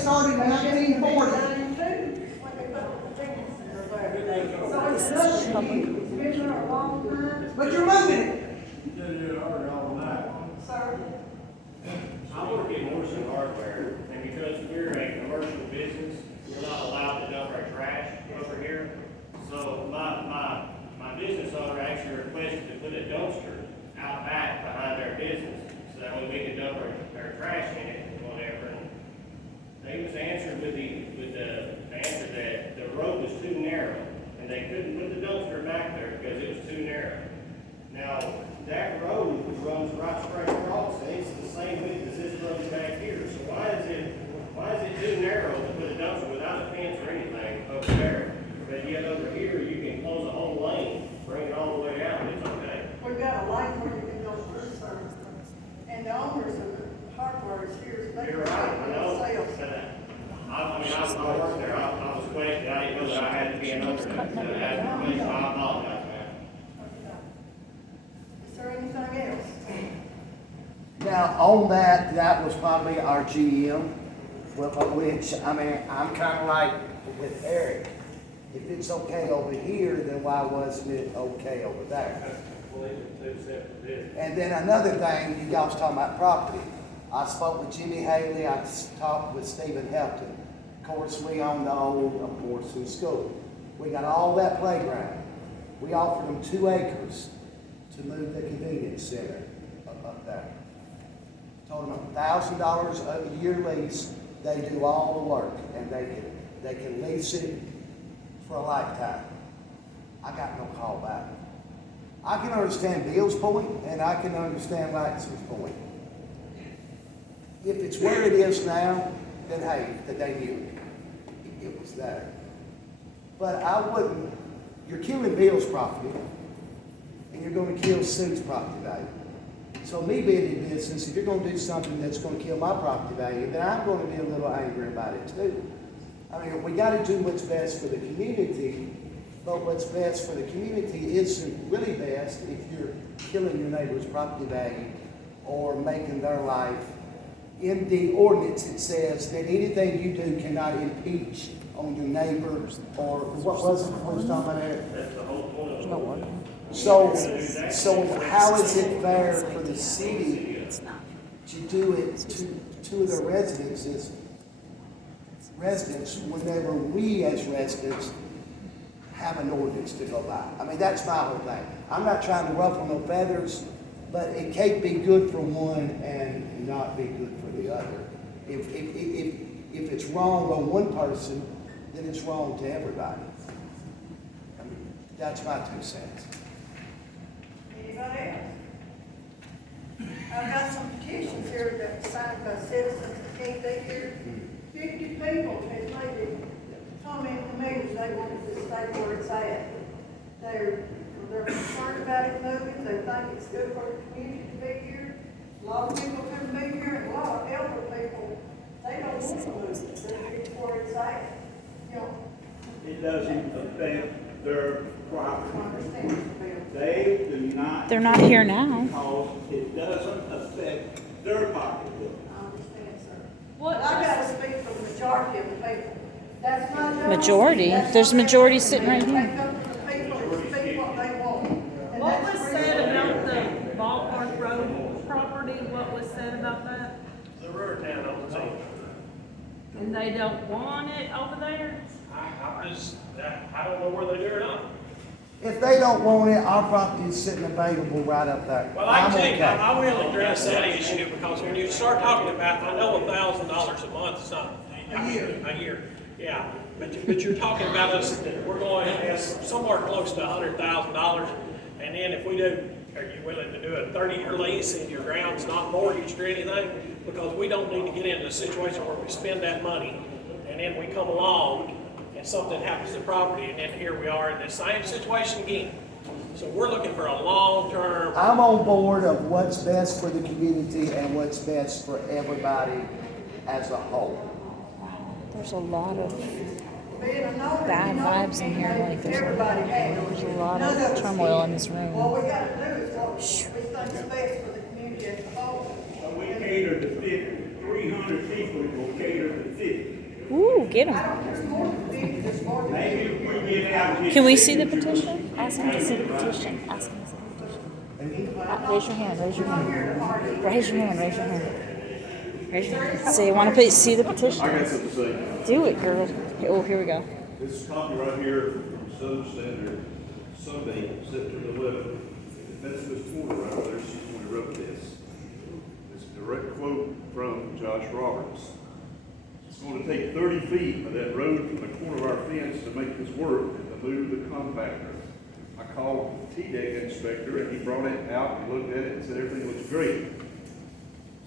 started in 1940. But you're moving it. Sir? I work in Morrison Hardware, and because we're a commercial business, we're not allowed to dump our trash over here. So my business owner actually requested to put a dumpster out back behind our business, so that way we could dump our trash in it and whatever. And they was answered with the answer that the road was too narrow, and they couldn't put the dumpster back there because it was too narrow. Now, that road runs right straight across, and it's the same width as this road back here. So why is it too narrow to put a dumpster without a fence or anything over there? But yet over here, you can close a whole lane, bring it all the way out, and it's okay. We've got a lane where you can go through, sir. And the owners of the hardware is here, so they You're can right, I know. sales. I worked there, I was questioned, I didn't know that I had to be an owner. So I apologize, man. Is there anything else? Now, on that, that was probably our GM, which, I mean, I'm kind of like with Eric. If it's okay over here, then why wasn't it okay over there? And then another thing, you guys talking about property. I spoke with Jimmy Haley, I talked with Stephen Helton. Of course, we own the old Morrison School. We got all that playground. We offered them 2 acres to move the convenience center up there. Told them $1,000 a year lease, they do all the work, and they can lease it for a lifetime. I got no call back. I can understand Bill's point, and I can understand Laxman's point. If it's where it is now, then hey, that they knew it was there. But I wouldn't, you're killing Bill's property, and you're going to kill Sue's property value. So me being in business, if you're going to do something that's going to kill my property value, then I'm going to be a little angry about it too. I mean, we got to do what's best for the community, but what's best for the community isn't really best if you're killing your neighbor's property value or making their life. In the ordinance, it says that anything you do cannot impeach on your neighbors or what was it? What was talking about there? That's the whole point of it. So how is it fair for the city to do it to the residents whenever we as residents have an ordinance to go by? I mean, that's my whole thing. I'm not trying to ruffle no feathers, but it can't be good for one and not be good for the other. If it's wrong on one person, then it's wrong to everybody. I mean, that's my 2 cents. Anybody else? I've got some petitions here that were signed by citizens that can't be here. 50 people has made it comment to me that they wanted to stay where it's at. They're concerned about it moving, they think it's good for the community to be here. A lot of people couldn't be here, and a lot of elder people, they don't want to move, they're here where it's at. You know, It doesn't affect their I property. understand the bill. They do not. They're not here now. Because it doesn't affect their pocketbook. I understand, sir. What- But I gotta speak for the majority of the people. That's my job. Majority? That's There's my majority job. sitting right here. Take up to the people and speak what they want. And What that's was the said reason- about the Ballpark Road property? What was said about that? The Rivertown owns it. And they don't want it over there? I don't know where they do or not. If they don't want it, our property is sitting available right up there. Well, I I'm think okay. I will address that issue because when you start talking about, I know $1,000 a month is not. A year. A year, yeah. But you're talking about us, we're going to have somewhere close to $100,000. And then if we do, are you willing to do a 30-year lease and your ground's not mortgaged or anything? Because we don't need to get into a situation where we spend that money and then we come along and something happens to the property and then here we are in the same situation again. So we're looking for a long-term. I'm on board of what's best for the community and what's best for everybody as a whole. There's a lot of Being a notary, bad you know, vibes in you here, can't like make there's everybody happy. a lot None of us turmoil can. in this room. What we gotta do is what we think's best for the community as a whole. So we cater to 50, 300 people will cater to 50. get I them. don't, there's more than 50, there's more than 50. Maybe we get out. Can we see the petition? Ask him to see the petition. Ask him to see the petition. Raise your hand, raise your hand. Raise your hand, raise your hand. Raise your hand. So you want to see the petition? I got something to say. Do it, girl. Oh, here we go. This copy right here from Southern Standard, Sunday, September 11th. That's Miss Porter right there. She's the one who wrote this. It's a direct quote from Josh Roberts. It's going to take 30 feet of that road from the corner of our fence to make this work and to move the compactor. I called the TDEC inspector and he brought it out and looked at it and said everything looks great.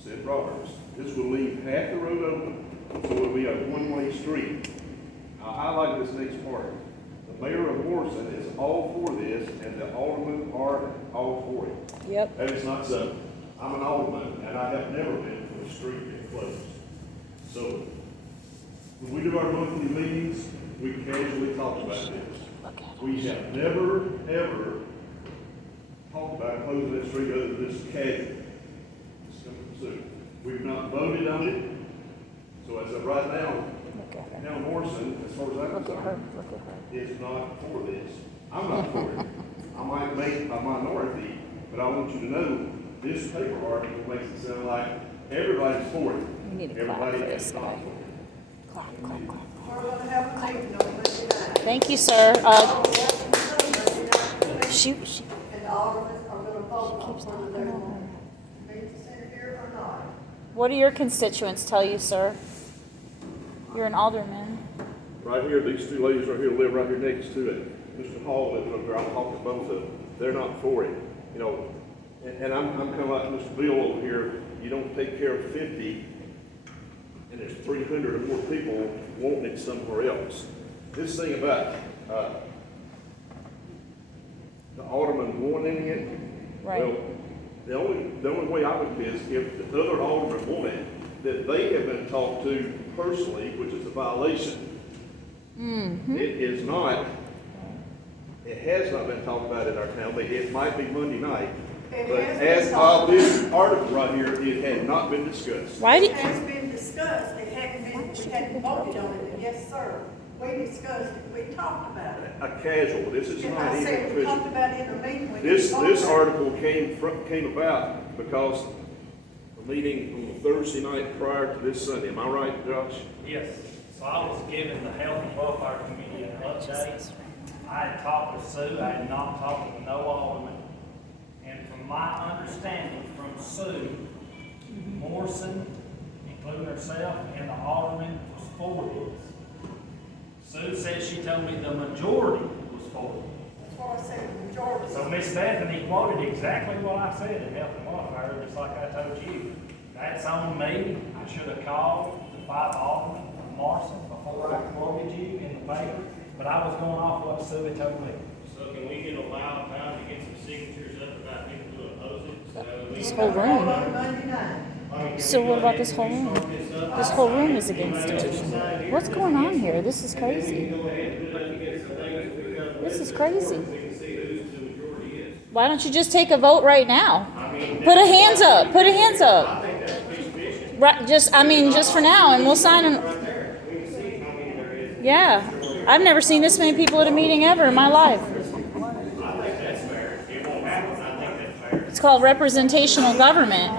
Said Roberts, this will leave half the road open, so it'll be a one-way street. I highlighted this next part. The mayor of Morrison is all for this, and the aldermen are all for it. Yep. That is not so. I'm an alderman, and I have never been for the street being closed. So, when we do our monthly meetings, we casually talk about this. We have never, ever talked about closing that street other than this casual. It's coming soon. We've not voted on it, so as of right now, Look at her. now Morrison, as far as I'm Look at her. concerned, Look at her. is not for this. I'm not for it. I might make a minority, but I want you to know, this paper article makes it sound like everybody's for it. We need to clap for Everybody this is guy. not for it. Clap, clap, clap. We're gonna have a meeting on Monday night. Thank you, sir. She, And the aldermen are gonna vote on whether they want me to sit here or not. what do your constituents tell you, sir? You're an alderman. Right here, these two ladies right here live right here next to it. Mr. Hall lives over there. I'll talk to both of them. They're not for it. You know, and I'm kind of like Mr. Bill over here. You don't take care of 50, and there's 300 or more people wanting it somewhere else. This thing about the alderman wanting it, Right. well, the only way I would be is if the other alderman want it, that they have been talked to personally, which is a violation. Mm-hmm. It is not, it has not been talked about in our town, but it might be Monday night. It But has been as talked of this article right here, it had not been discussed. Why do It has been discussed, it hadn't been, we hadn't voted on it, and yes, sir. We discussed it, we talked about it. A casual, this is And not I even said, we talked official. about it in a meeting. we This didn't vote on it. article came about because the meeting on the Thursday night prior to this Sunday. Am I right, Josh? Yes, so I was given the Health and Welfare Committee an update. I had talked with Sue, I had not talked with no alderman. And from my understanding from Sue, Morrison, including herself, and the alderman was for this. Sue said she told me the majority was for it. That's what I said, the majority. So Miss Bethany quoted exactly what I said in Health and Welfare, just like I told you. That's on me. I should have called the 5 aldermen of Morrison before I quoted you in the paper, but I was going off what Sue had told me. So can we get a loud pound to get some signatures up about people who oppose it? So we This can- whole Vote room? on Monday night. I mean, can So we what go about ahead this and whole room? start this up? This whole room is against it. What's going on here? This is And then we crazy. can go ahead and put it against the things that we got. This is crazy. We can see who's the majority is. Why don't you just take a vote right now? I mean, Put a hands up. Put a hands up. I think that's pretty sufficient Right, just for now, and we'll sign them. right there. We can see how many there is. Yeah, I've never seen this many people at a meeting ever in my life. I think that's fair. It won't happen. I think that's fair. It's called representational government,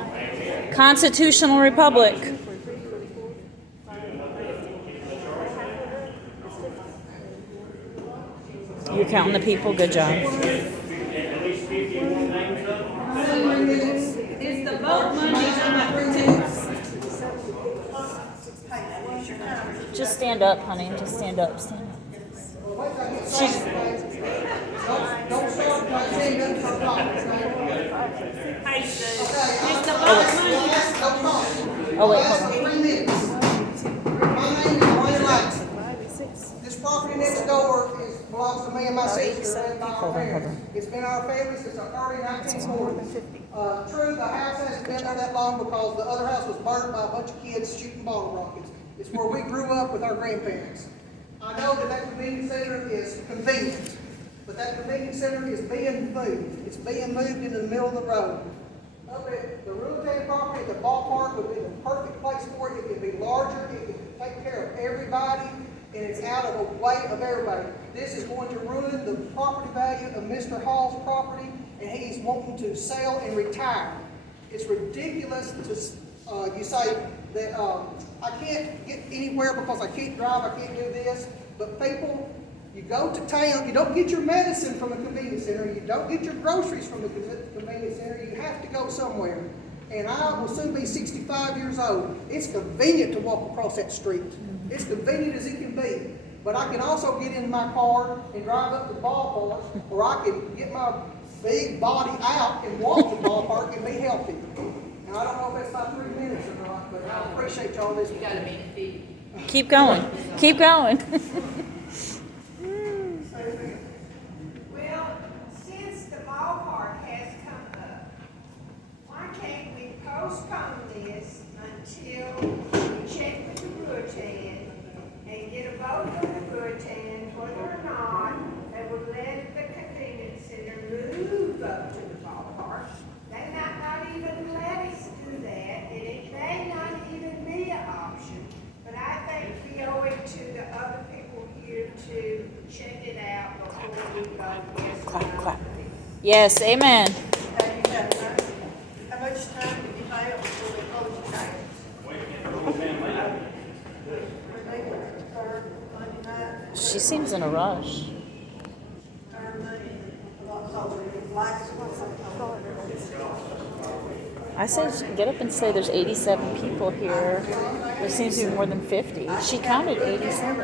constitutional republic. You're counting the people. Good job. At least 51 names up. Is the vote Monday night? Just stand up, honey. Just stand up. Stand up. She's, Hey, Sue, is the vote Monday? oh wait, hold on. 3 minutes. My name is Wayne Laxon. This property next door belongs to me and my sister, and by our parents. It's been our family since the early 1940s. True, the house hasn't been there that long because the other house was burned by a bunch of kids shooting bottle rockets. It's where we grew up with our grandparents. I know that convenience center is convenient, but that convenience center is being moved. It's being moved into the middle of the road. Up at the real estate property, the ballpark would be the perfect place for it. It could be larger, it could take care of everybody, and it's out of the way of everybody. This is going to ruin the property value of Mr. Hall's property, and he's wanting to sell and retire. It's ridiculous to, you say that, I can't get anywhere because I can't drive, I can't do this, but people, you go to town, you don't get your medicine from a convenience center, you don't get your groceries from the convenience center, you have to go somewhere. And I will soon be 65 years old. It's convenient to walk across that street. It's convenient as it can be. But I can also get in my car and drive up to the ballpark, or I can get my big body out and walk to the ballpark and be healthy. Now, I don't know if that's about 3 minutes or not, but I appreciate y'all listening. You got a minute. Keep going. Keep going. Well, since the ballpark has come up, why can't we postpone this until we check with the Rutan and get a vote from the Rutan whether or not they would let the convenience center move up to the ballpark? They might not even let us do that, and it may not even be an option. But I think we owe it to the other people here to check it out before we vote yes or no. Clap. Yes, amen. Have you had enough? How much time did you have before we close the night? She seems in a rush. I said, get up and say there's 87 people here. There seems to be more than 50. She counted 87.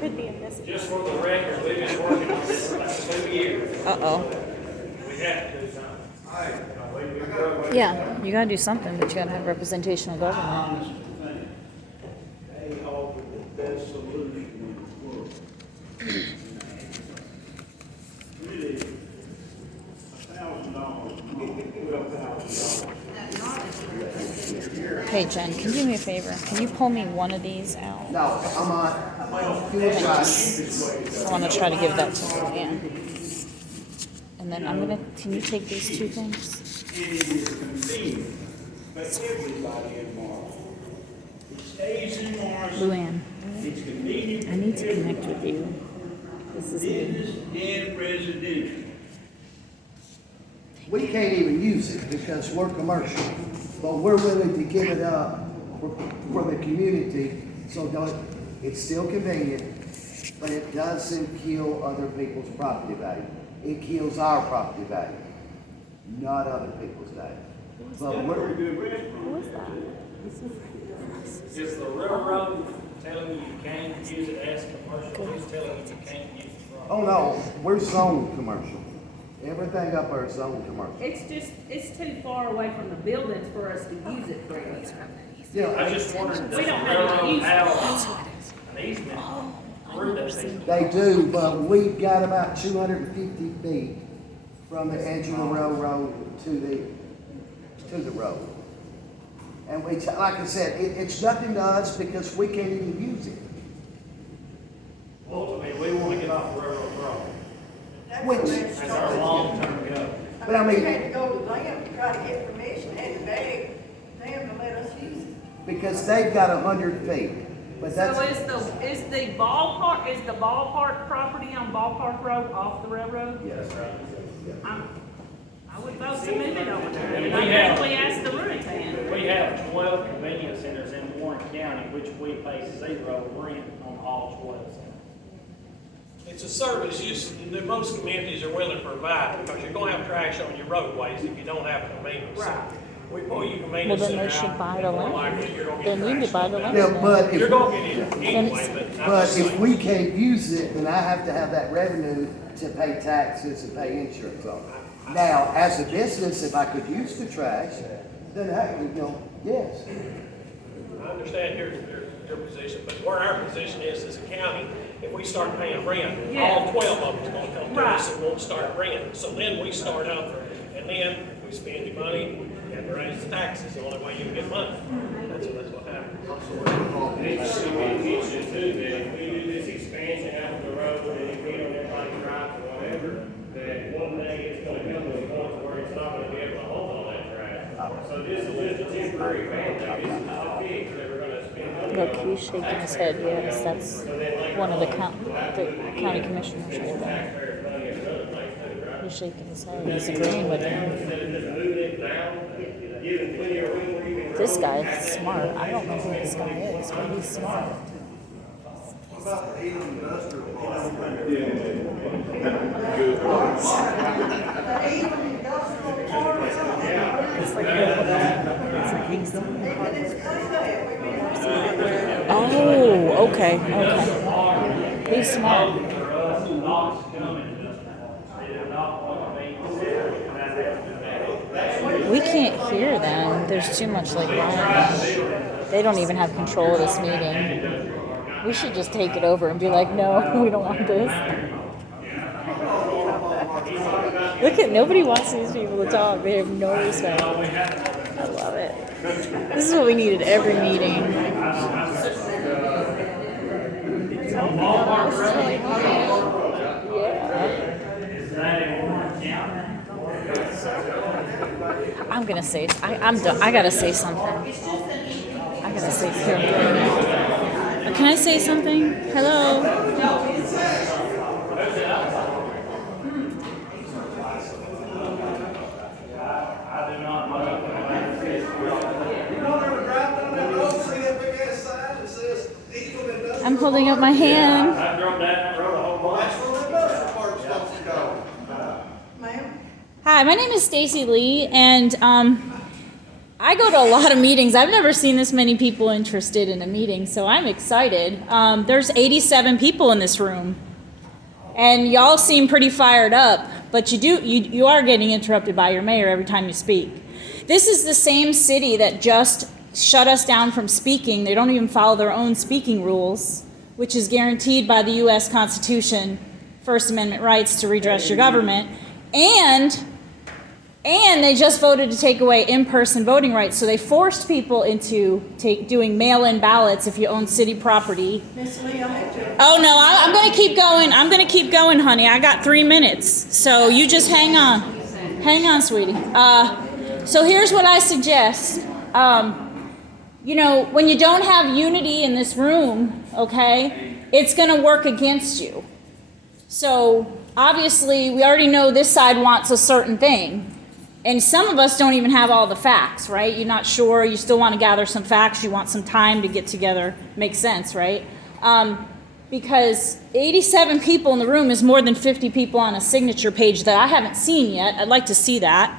Could be a mistake. Just for the record, we've been working on this for like 2 years. Uh-oh. We have to do something. Yeah, you gotta do something, but you gotta have representational government. They offer the best solution in the world. Really, $1,000, $12,000. Hey, Jen, can you do me a favor? Can you pull me one of these out? No, I'm on. Thanks. I wanna try to give that to Luann. And then I'm gonna, can you take these two things? It is convenient for everybody in Morrison. It stays in Morrison. Luann, It's convenient. I need to for connect with everybody. you. This is me. Business and residential. We can't even use it because we're commercial, but we're willing to give it up for the community, so it's still convenient, but it doesn't kill other people's property value. It kills our property value, not other people's value. But we're, Who is that? Is the railroad telling you you can't use it as commercial? Who's telling you you can't use it for? oh no, we're zoned commercial. Everything up there is zoned commercial. It's too far away from the buildings for us to use it for it. Yeah, I just wondered, does We the don't have to railroad use it. have an easement through those things? they do, but we've got about 250 feet from the edge of the railroad to the road. And we, like I said, it's nothing to us because we can't even use it. Ultimately, we want to get off the railroad trail. Which- That's our long-term goal. But I mean- We had to go to them to try to get permission, and to beg them to let us use it. Because they've got 100 feet, but that's, So is the ballpark property on Ballpark Road off the railroad? yes. I would vote to move it over there. And I we think have- we asked the Rutan. We have 12 convenience centers in Warren County, which we pay zero rent on all 12 centers. It's a service that most communities are willing to provide, because you're gonna have trash on your roadways if you don't have a convenience center. We pull your Well, convenience then center they should out, buy the more land. likely you're gonna Then get you need trash. to buy the land. Yeah, but You're if, gonna get it anyway, but I'm but just if saying. we can't use it, then I have to have that revenue to pay taxes and pay insurance on it. Now, as a business, if I could use the trash, then heck, yes. I understand your position, but where our position is as a county, if we start paying rent, all 12 of them is gonna come to us and won't start rent. So then we start up, and then if we spend the money, we have to raise the taxes, the only way you can get money. That's what happens. And it should too, that if we do this expansion out of the road, and if we don't everybody drive or whatever, that one day it's gonna come to a point where it's not gonna be able to hold all that trash. So this is just a temporary band-aid, this is just a fix that we're gonna spend money Look, he's shaking his head. Yes, that's one of the county commissioners over there. He's shaking his head. He's agreeing with him. This guy's smart. I don't know who this guy is, but he's smart. Oh, okay, okay. He's smart. We can't hear them. There's too much like volume. They don't even have control of this meeting. We should just take it over and be like, no, we don't want this. Look at, nobody wants these people to talk. They have no respect. I love it. This is what we need at every meeting. I'm gonna say, I'm done. I gotta say something. I gotta say something. Can I say something? Hello? I'm holding up my hand. Hi, my name is Stacy Lee, and I go to a lot of meetings. I've never seen this many people interested in a meeting, so I'm excited. There's 87 people in this room, and y'all seem pretty fired up, but you are getting interrupted by your mayor every time you speak. This is the same city that just shut us down from speaking. They don't even follow their own speaking rules, which is guaranteed by the U.S. Constitution, First Amendment rights to redress your government, and they just voted to take away in-person voting rights, so they forced people into doing mail-in ballots if you own city property. Miss Lee, Oh no, I'm going to keep going. I'm going to keep going, honey. I got 3 minutes, so you just hang on. Hang on, sweetie. So here's what I suggest. You know, when you don't have unity in this room, okay, it's going to work against you. So obviously, we already know this side wants a certain thing. And some of us don't even have all the facts, right? You're not sure. You still want to gather some facts. You want some time to get together. Makes sense, right? Because 87 people in the room is more than 50 people on a signature page that I haven't seen yet. I'd like to see that.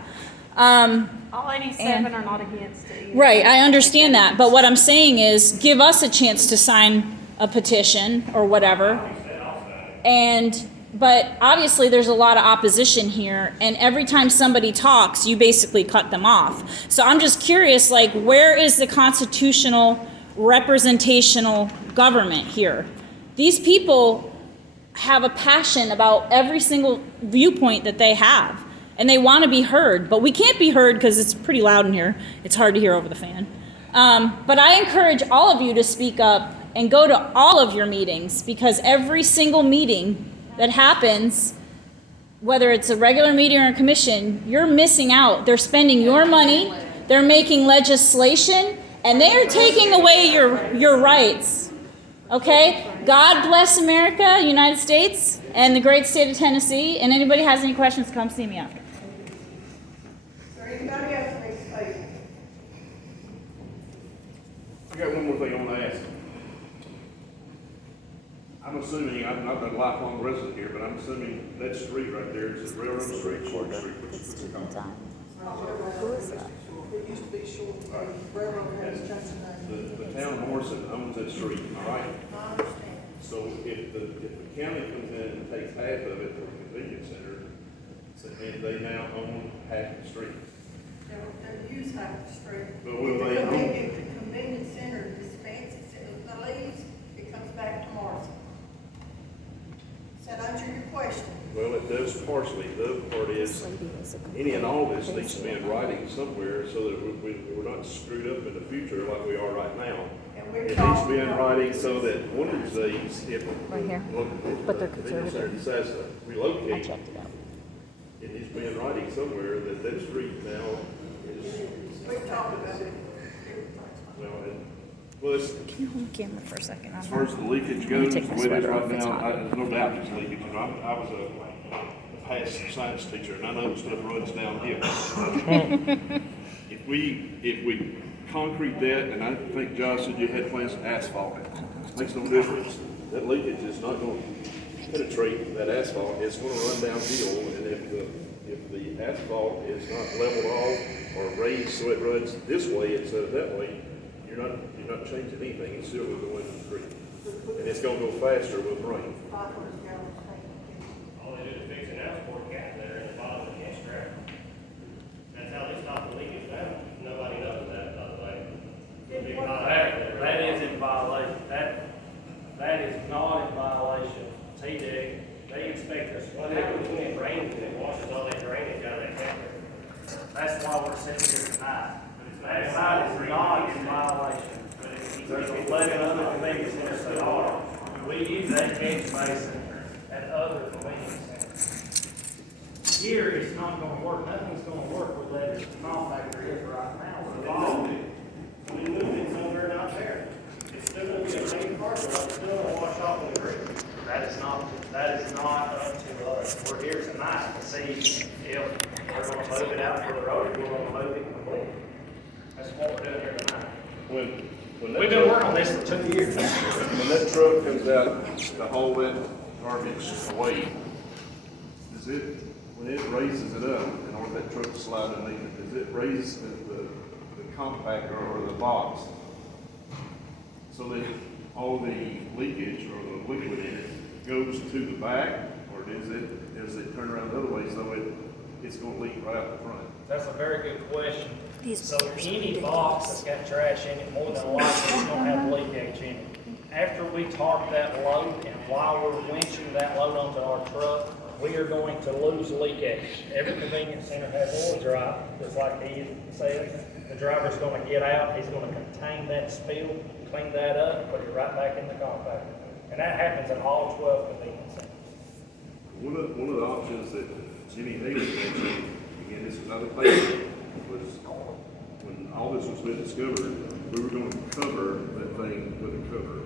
All 87 are not against it. Right, I understand that. But what I'm saying is give us a chance to sign a petition or whatever. But obviously there's a lot of opposition here, and every time somebody talks, you basically cut them off. So I'm just curious, like, where is the constitutional representational government here? These people have a passion about every single viewpoint that they have, and they want to be heard, but we can't be heard because it's pretty loud in here. It's hard to hear over the fan. But I encourage all of you to speak up and go to all of your meetings, because every single meeting that happens, whether it's a regular meeting or a commission, you're missing out. They're spending your money, they're making legislation, and they are taking away your rights. Okay? God bless America, United States, and the great state of Tennessee. And anybody has any questions, come see me after. Is there anybody else that needs to speak? I got one more thing I want to ask. I'm assuming, I'm not a lifelong resident here, but I'm assuming that street right there is a railroad street, Clark Street, which is called. Who is that? It used to be short, railroad has changed the name. The town of Morrison owns that street, am I right? I understand. So if the county comes in and takes half of it for the convenience center, and they now own half the street. They'll use half the street. But will they own? If the convenience center dispenses it, the leaves, it comes back to Morrison. Does that answer your question? Well, it does partially. The other part is, any and all this needs to be in writing somewhere so that we're not screwed up in the future like we are right now. It needs to be in writing so that one of these days, if Right here. But they're conservative. decides to I relocate, checked it out. it needs to be in writing somewhere that street now is, We've talked about it. well, Well, it's, Can you hold the camera for a second? as far as the leakage me goes, the take my way it is sweater right off, it's now, hot. there's no doubt there's leakage. You know, I was a past science teacher, and I know stuff runs downhill. If we concrete that, and I think Josh said you had plans to asphalt it, makes no difference. That leakage is not gonna penetrate that asphalt, it's gonna run downhill, and if the asphalt is not leveled off or raised so it runs this way instead of that way, you're not changing anything, it's still gonna go into the creek. And it's gonna go faster with rain. All they do is fix an outboard gap there in the bottom of the catch trap. That's how they stop the leakage now. Nobody knows that, by the way. Big pot there. That is in violation, that is not in violation. TDEC, they inspect us. What happens when it rains and it washes all that drainage out of that catch trap? That's why we're sitting here tonight. That side is not in violation. There's 11 other convenience centers that are. We use that catch basin at other convenience centers. Here, it's not gonna work, nothing's gonna work with that small factory is right now. We're involved. We move it somewhere not there. It's still gonna be a main part of it, it's still gonna wash off in the creek. That is not up to us. We're here tonight to see if we're gonna move it out for the road, or we're gonna move it completely. That's what we're doing here tonight. When that We've been working on this for 2 years. When that truck comes out to haul that garbage away, when it raises it up, in order for that truck to slide underneath it, does it raise the compactor or the box so that all the leakage or the liquid in it goes to the back, or does it turn around the other way so it's gonna leak right out the front? That's a very good question. So any box that's got trash in it, more than likely it's gonna have leakage in it. After we tarp that load and while we're winching that load onto our truck, we are going to lose leakage. Every convenience center has oil drop, just like he said. The driver's gonna get out, he's gonna contain that spill, clean that up, put it right back in the compactor. And that happens in all 12 convenience centers. One of the options that Jimmy Hayes mentioned, again, this was not a paper, was when all this was being discovered, we were going to cover that thing with a cover.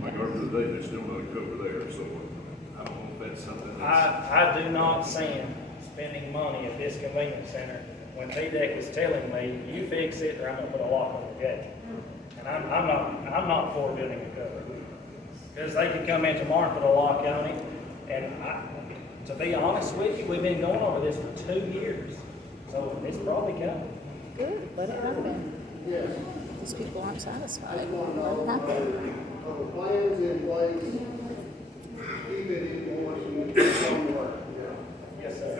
My garbage today, there's still not a cover there, so I don't know if that's something that's. I do not see him spending money at this convenience center when TDEC is telling me, you fix it or I'm gonna put a lock on the gate. And I'm not for building a cover. Because they could come in tomorrow and put a lock on it. And to be honest with you, we've been going over this for 2 years. So it's probably coming. Good, let it happen. Yes. These people aren't satisfied. I want to Let it happen. know, are the plans in place, even in Morrison, somewhere? Yes, sir.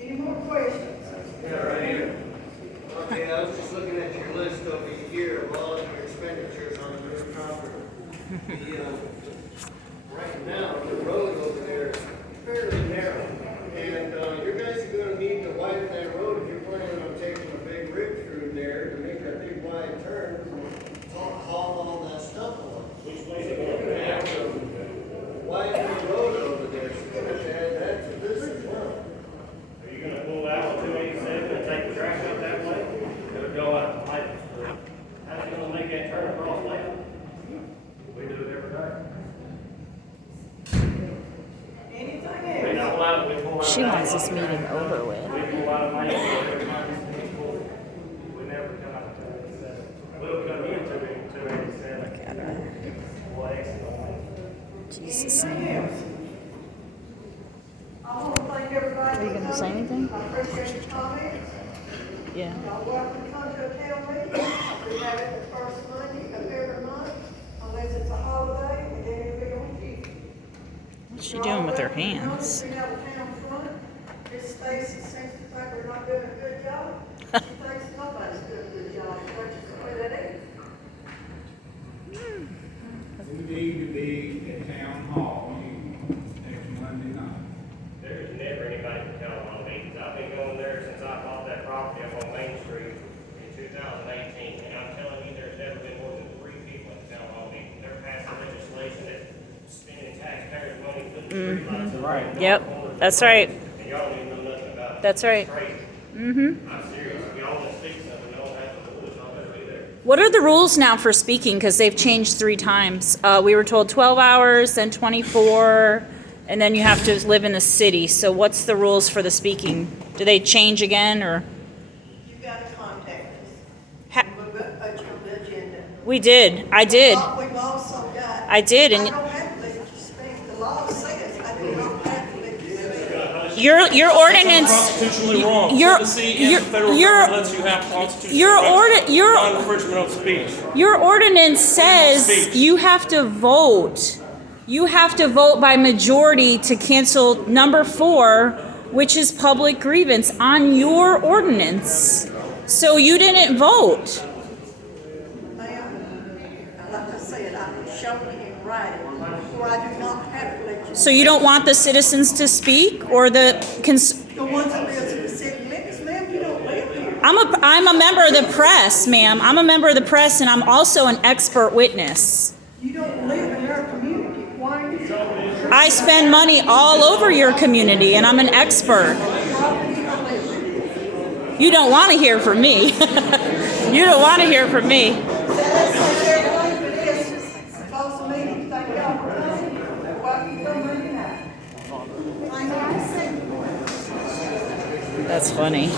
Any more questions? Yeah, right here. Okay, I was just looking at your list over here of all of your expenditures on your property. Right now, the road over there is fairly narrow. And you guys are gonna need to widen that road if you're planning on taking a big rip through there to make that big wide turn. Haul all that stuff on. Which way is it You're going? gonna have to widen the road over there, so you're gonna have to add that to this as well. Are you gonna pull out on 287 and take the trash up that way? It'll go out to Maple Street. How's it gonna make that turn across Lake? We do it every day. Anything We else? pull out, She wants this meeting over with. We pull out of Maple every time it's full. We never come out to 287. We'll come into it, 287. Look at her. We'll exit on it. Jesus Anything name. else? I want to thank everybody. Are you gonna say anything? I appreciate your comments. Yeah. Y'all welcome to come to a town meeting. We have it the first Monday of every month, unless it's a holiday, and then it'll be on Tuesday. What's she doing with her hands? We have a town front. Miss Stacy seems to think we're not doing a good job. She thinks nobody's doing a good job. That's just the way that is. We need to be at town hall next Monday night. There's never anybody from town hall meetings. I've been going there since I bought that property up on Main Street in 2018. And I'm telling you, there's never been more than 3 people at the town hall meeting. They're passing legislation that's spending taxpayers' money, putting streetlights up. Right. Yep, that's right. And y'all don't even know nothing about it. That's right. It's crazy. Mm-hmm. I'm serious. If y'all want to speak something, y'all have to What are the rules now for speaking? Because they've changed 3 times. We were told 12 hours, then 24, and then you have to live in the city. So what's the rules for the speaking? Do they change again, or? You gotta contact us. Ha- We'll put you on the agenda. We did. I did. We've also got. I did, I and don't have to let you speak. The law says I do not have to let you speak. your ordinance. Constitutionally wrong. Your- Tennessee and your- the federal your- government lets you have constitutional your rights, ordi- your- non-infringement of speech. Your ordinance says Speech. you have to vote. You have to vote by majority to cancel number 4, which is public grievance, on your ordinance. So you didn't vote. Ma'am, like I said, I can show you in writing, where I do not have to let you. So you don't want the citizens to speak, or the The ones that live in the city limits, ma'am, you don't live here. I'm a member of the press, ma'am. I'm a member of the press, and I'm also an expert witness. You don't live in our community. Why are you? I spend money all over your community, and I'm an expert. You don't want to hear from me. You don't want to hear from me. Close the meeting, thank y'all for coming. Welcome to Monday night. That's funny.